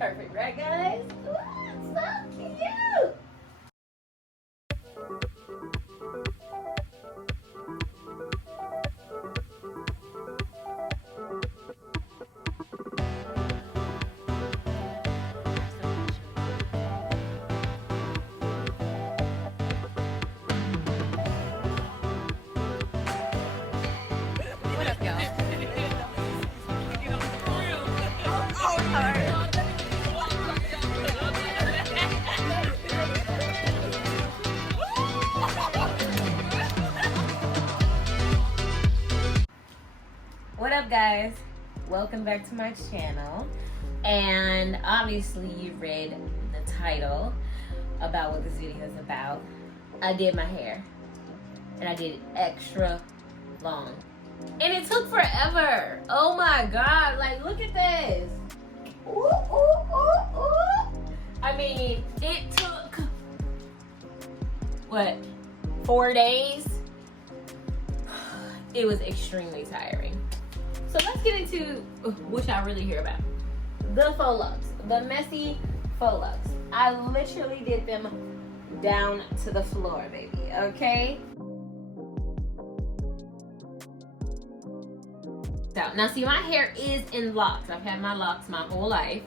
perfect, right guys? Ooh, it's so cute. What up, y'all? What up, guys? Welcome back to my channel. And obviously you read the title about what this video is about. I did my hair and I did it extra long, and it took forever. Oh my god, like look at this. Ooh, ooh, ooh, ooh. I mean, it took what, 4 days? It was extremely tiring. So let's get into what y'all really hear about. The faux locks, the messy faux locks. I literally did them down to the floor, baby, okay? So, now see, my hair is in locks. I've had my locks my whole life.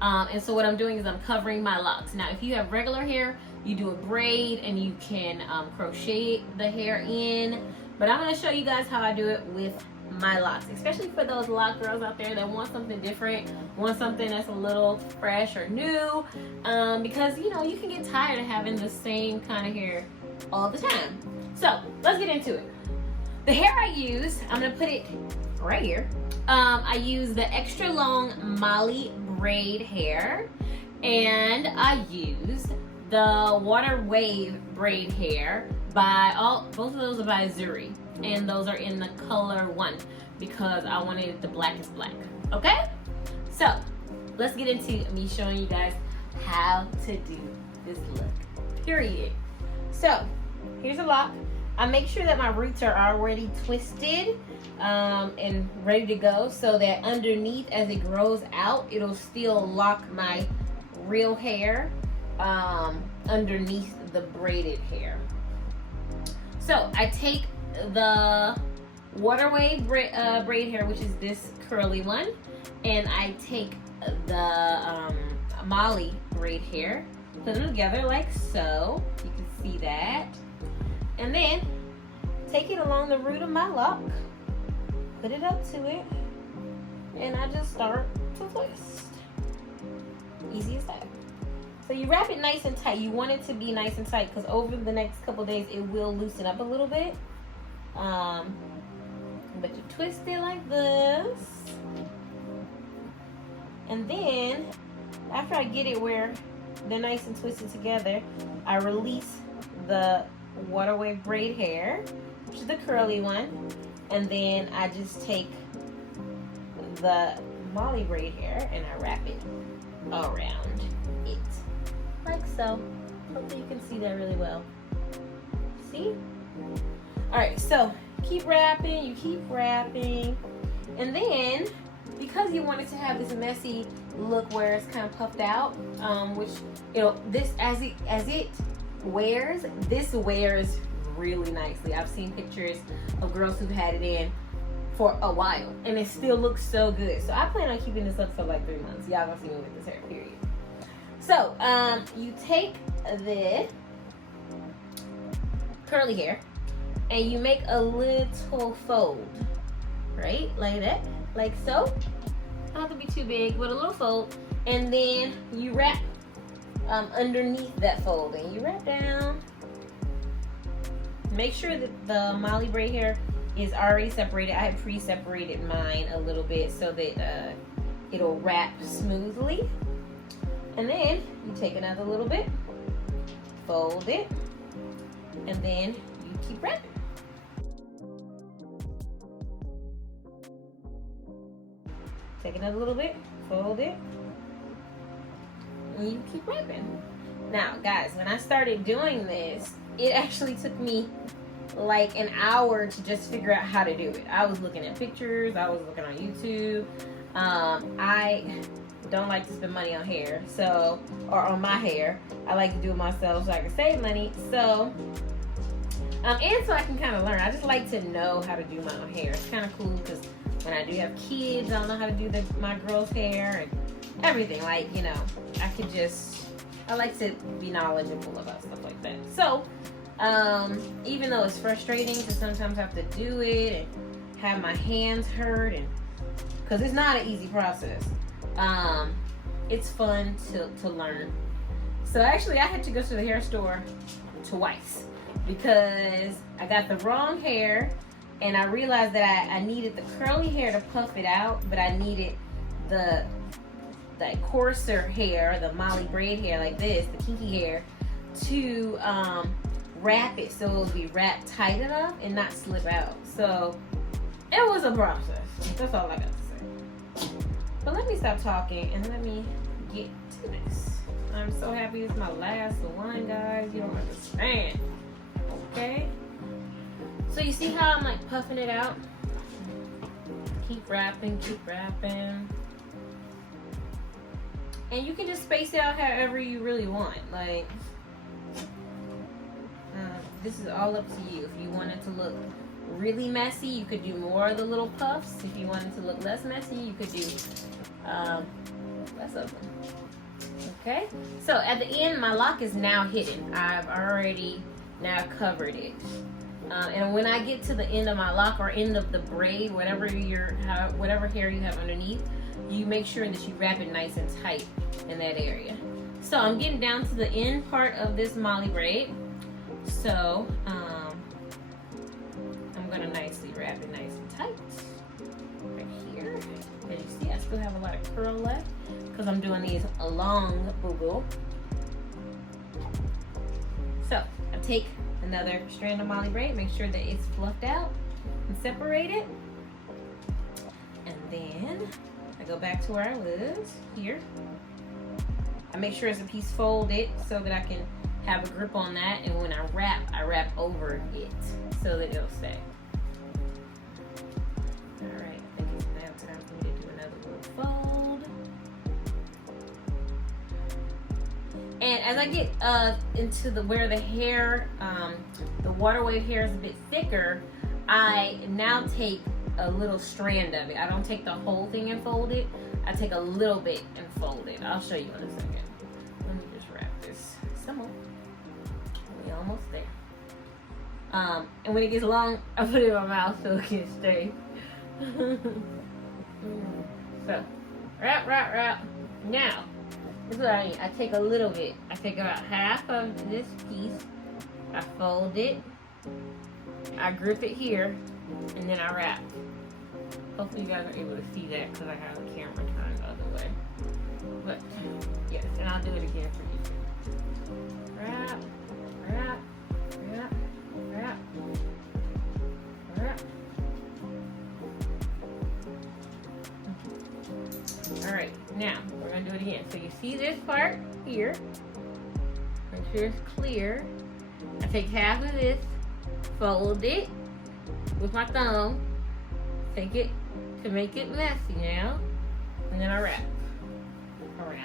And so what I'm doing is I'm covering my locks. Now, if you have regular hair, you do a braid and you can crochet the hair in. But I'm gonna show you guys how I do it with my locks, especially for those lock girls out there that want something different, want something that's a little fresh or new, because you know you can get tired of having the same kind of hair all the time. So let's get into it. The hair I use, I'm gonna put it right here. I use the extra long Molly braid hair, and I use the water wave braid hair by both of those are by Zuri, and those are in the color 1 because I wanted the blackest black. Okay, so let's get into me showing you guys how to do this look, period. So here's a lock. I make sure that my roots are already twisted and ready to go, so that underneath, as it grows out, it'll still lock my real hair underneath the braided hair. So I take the water wave braid hair, which is this curly one, and I take the Molly braid hair, put them together like so. You can see that. And then take it along the root of my lock, put it up to it, and I just start to twist. Easy as that. So you wrap it nice and tight. You want it to be nice and tight because over the next couple days it will loosen up a little bit. But you twist it like this. And then after I get it where they're nice and twisted together, I release the water wave braid hair, which is the curly one, and then I just take the Molly braid hair and I wrap it around it like so. Hopefully you can see that really well. See? Alright, so keep wrapping, you keep wrapping, and then because you want it to have this messy look where it's kind of puffed out, which, you know, this as it wears, this wears really nicely. I've seen pictures of girls who've had it in for a while and it still looks so good. So I plan on keeping this up for like 3 months. Y'all gonna see me with this hair, period. So you take the curly hair and you make a little fold, right, like that, like so. Don't have to be too big, but a little fold, and then you wrap underneath that fold, and you wrap down. Make sure that the Molly braid hair is already separated. I had pre-separated mine a little bit so that it'll wrap smoothly. And then you take another little bit, fold it, and then you keep wrapping. Take another little bit, fold it, and you keep wrapping. Now, guys, when I started doing this, it actually took me like an hour to just figure out how to do it. I was looking at pictures, I was looking on YouTube. don't like to spend money on hair, so, or on my hair. I like to do it myself so I can save money. So, and so I can kind of learn. I just like to know how to do my own hair. It's kind of cool because when I do have kids, I don't know how to do my girls' hair and everything. Like, you know, I like to be knowledgeable about stuff like that. So, even though it's frustrating to sometimes have to do it and have my hands hurt, and because it's not an easy process, it's fun to learn. So actually, I had to go to the hair store twice because I got the wrong hair, and I realized that I needed the curly hair to puff it out, but I needed the coarser hair, the Molly braid hair like this, the kinky hair, to wrap it so it would be wrapped tight enough and not slip out. So it was a process. That's all I got to say. But let me stop talking and let me get to this. I'm so happy it's my last one, guys. You don't understand. Okay? So you see how I'm like puffing it out? Keep wrapping, keep wrapping. And you can just space it out however you really want. Like, this is all up to you. If you want it to look really messy, you could do more of the little puffs. If you wanted to look less messy, you could do less of them. Okay? So at the end, my lock is now hidden. I've already now covered it. And when I get to the end of my lock or end of the braid, whatever hair you have underneath, you make sure that you wrap it nice and tight in that area. So I'm getting down to the end part of this Molly braid. So I'm gonna nicely wrap it nice and tight right here. As you see, I still have a lot of curl left because I'm doing these long boo-boo. So I take another strand of Molly braid, make sure that it's fluffed out and separated, and then I go back to where I was here. I make sure it's a piece folded so that I can have a grip on that, and when I wrap over it so that it'll stay. Alright, I think it's now time for me to do another little fold. And as I get into where the hair, the water wave hair is a bit thicker, I now take a little strand of it. I don't take the whole thing and fold it. I take a little bit and fold it. I'll show you in a second. Let me just wrap this some more. We're almost there. And when it gets long, I put it in my mouth so it can stay. So, wrap. Now, this is what I mean. I take a little bit. I take about half of this piece. I fold it. I grip it here, and then I wrap. Hopefully you guys are able to see that because I have the camera turned the other way. But, yes, and I'll do it again for you. Wrap. Alright, now we're going to do it again. So you see this part here. Make sure it's clear. I take half of this, fold it with my thumb, take it to make it messy now, and then I wrap around it.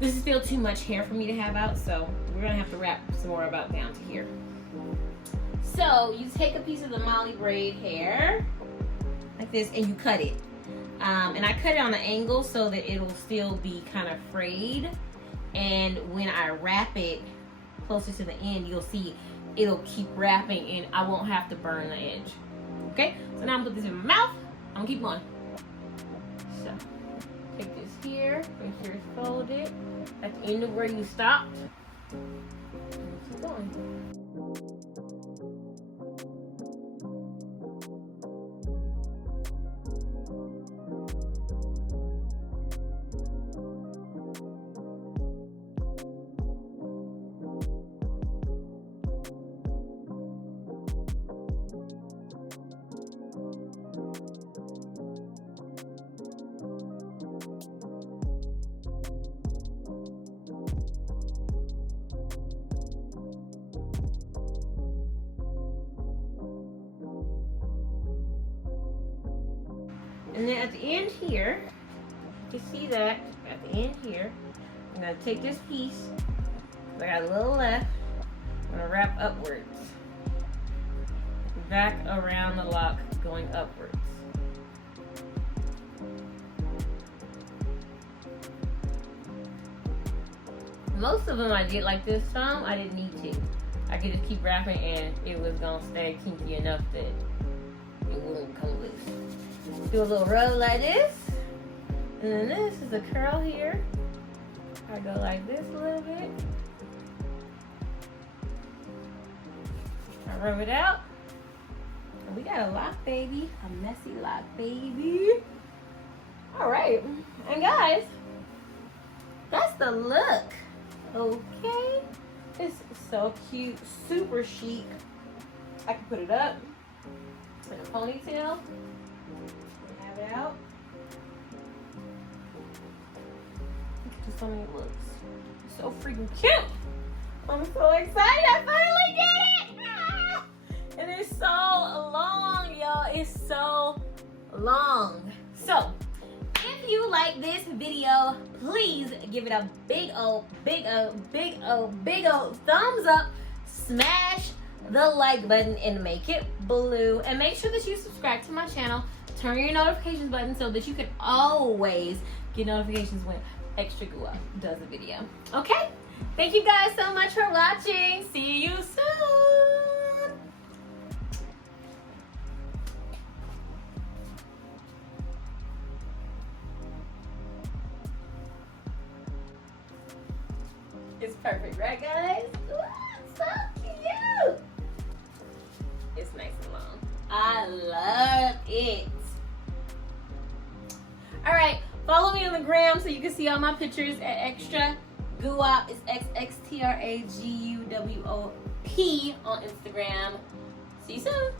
This is still too much hair for me to have out, so we're gonna have to wrap some more about down to here. So you take a piece of the Molly braid hair like this and you cut it. And I cut it on an angle so that it'll still be kind of frayed. And when I wrap it closer to the end, you'll see it'll keep wrapping and I won't have to burn the edge. Okay, so now I'm gonna put this in my mouth. I'm gonna keep going. So take this here, make sure it's folded at the end of where you stopped. Keep going. And then at the end here, you see that at the end here, I'm gonna take this piece, I got a little left, I'm gonna wrap upwards, back around the lock going upwards. Most of them I did like this, some I didn't need to. I could just keep wrapping and it was gonna stay kinky enough that it wouldn't come loose. Do a little rub like this. And then this is a curl here. I go like this a little bit. I rub it out. And we got a lock, baby. A messy lock, baby. All right. And guys, that's the look. Okay. It's so cute. Super chic. I can put it up in a ponytail. Have it out. So many looks. So freaking cute. I'm so excited. I finally did it. Ah! And it's so long, y'all. It's so long. So if you like this video, please give it a big old thumbs up. Smash the like button and make it blue. And make sure that you subscribe to my channel. Turn your notifications button so that you can always get notifications when XXTRAGUWOP does a video. Okay? Thank you guys so much for watching. See you soon. It's perfect, right guys? Ooh, so cute. It's nice and long. I love it. All right. Follow me on the gram so you can see all my pictures at XXTRAGUWOP. It's XXTRAGUWOP on Instagram. See you soon.